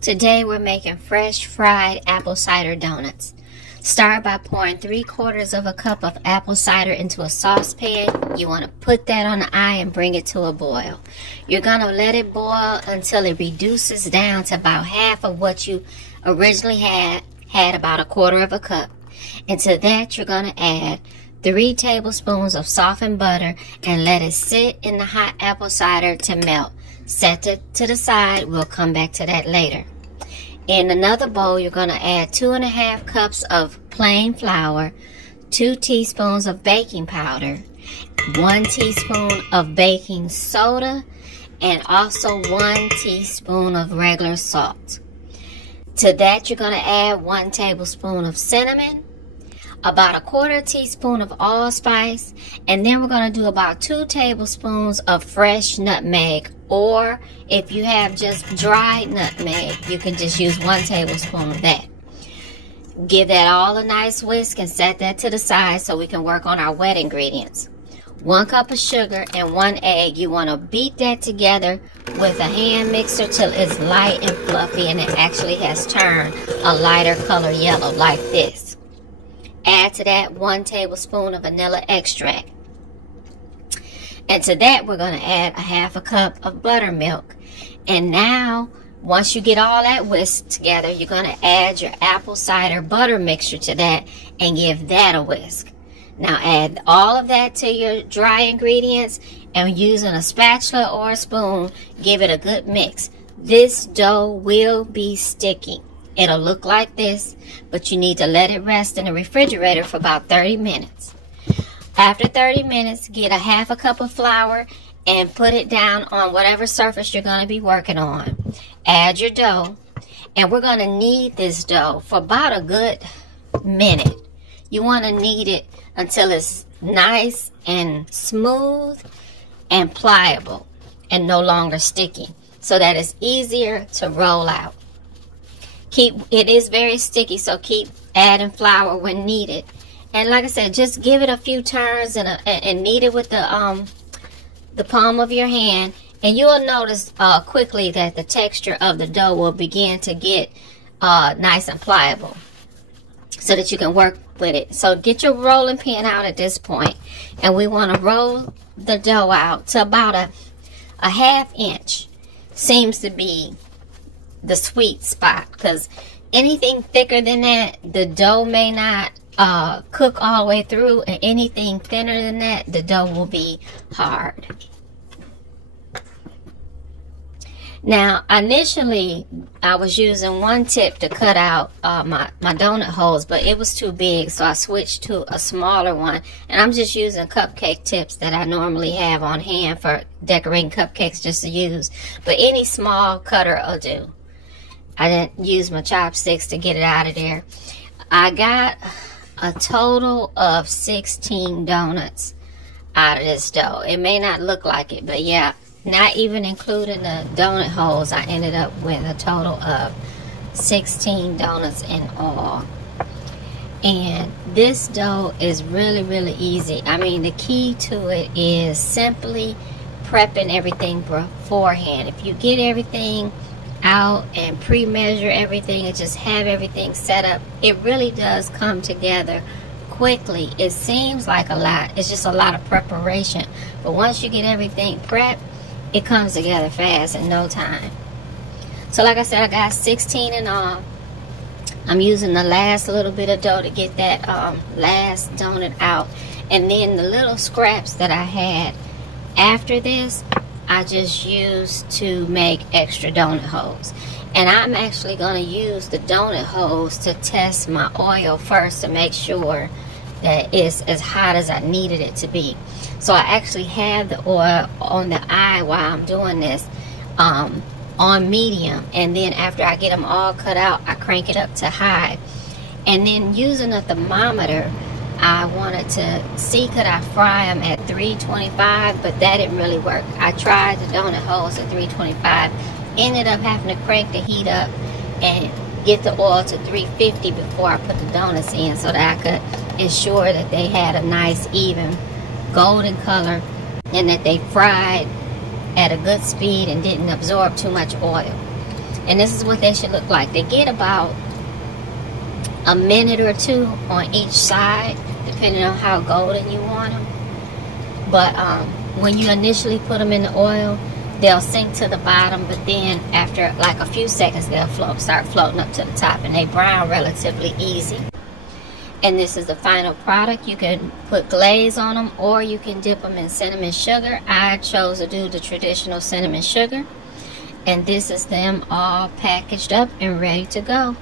Today we're making fresh fried apple cider donuts. Start by pouring 3/4 of a cup of apple cider into a saucepan. You want to put that on the eye and bring it to a boil. You're going to let it boil until it reduces down to about half of what you originally had about 1/4 of a cup. And to that you're going to add 3 tablespoons of softened butter and let it sit in the hot apple cider to melt. Set it to the side. We'll come back to that later. In another bowl, you're going to add 2½ cups of plain flour, 2 teaspoons of baking powder, 1 teaspoon of baking soda, and also 1 teaspoon of regular salt. To that, you're going to add 1 tablespoon of cinnamon, about 1/4 teaspoon of allspice, and then we're going to do about 2 tablespoons of fresh nutmeg, or if you have just dried nutmeg, you can just use 1 tablespoon of that. Give that all a nice whisk and set that to the side so we can work on our wet ingredients. 1 cup of sugar and 1 egg. You want to beat that together with a hand mixer till it's light and fluffy and it actually has turned a lighter color yellow like this. Add to that 1 tablespoon of vanilla extract. And to that, we're going to add 1/2 cup of buttermilk. And now, once you get all that whisked together, you're going to add your apple cider butter mixture to that and give that a whisk. Now add all of that to your dry ingredients and using a spatula or a spoon, give it a good mix. This dough will be sticky. It'll look like this, but you need to let it rest in the refrigerator for about 30 minutes. After 30 minutes, get 1/2 cup of flour and put it down on whatever surface you're going to be working on. Add your dough, and we're going to knead this dough for about a good minute. You want to knead it until it's nice and smooth and pliable and no longer sticky, so that it's easier to roll out. It is very sticky, so keep adding flour when needed. And like I said, just give it a few turns and knead it with the palm of your hand, and you'll notice quickly that the texture of the dough will begin to get nice and pliable so that you can work with it. So get your rolling pin out at this point, and we want to roll the dough out to about a 1/2 inch. Seems to be the sweet spot, because anything thicker than that, the dough may not cook all the way through, and anything thinner than that, the dough will be hard. Now, initially, I was using 1 tip to cut out my donut holes, but it was too big, so I switched to a smaller one, and I'm just using cupcake tips that I normally have on hand for decorating cupcakes just to use, but any small cutter will do. I didn't use my chopsticks to get it out of there. I got a total of 16 donuts out of this dough. It may not look like it, but yeah, not even including the donut holes, I ended up with a total of 16 donuts in all. And this dough is really, really easy. I mean, the key to it is simply prepping everything beforehand. If you get everything out and pre-measure everything and just have everything set up, it really does come together quickly. It seems like a lot. It's just a lot of preparation, but once you get everything prepped, it comes together fast in no time. So like I said, I got 16 in all. I'm using the last little bit of dough to get that last donut out, and then the little scraps that I had after this, I just used to make extra donut holes. And I'm actually going to use the donut holes to test my oil first to make sure that it's as hot as I needed it to be. So I actually have the oil on the eye while I'm doing this on medium, and then after I get them all cut out, I crank it up to high. And then using a thermometer, I wanted to see could I fry them at 325, but that didn't really work. I tried the donut holes at 325, ended up having to crank the heat up and get the oil to 350 before I put the donuts in, so that I could ensure that they had a nice even golden color and that they fried at a good speed and didn't absorb too much oil. And this is what they should look like. They get about a minute or two on each side, depending on how golden you want them. But when you initially put them in the oil, they'll sink to the bottom, but then after like a few seconds, they'll start floating up to the top, and they brown relatively easy. And this is the final product. You can put glaze on them, or you can dip them in cinnamon sugar. I chose to do the traditional cinnamon sugar. And this is them all packaged up and ready to go.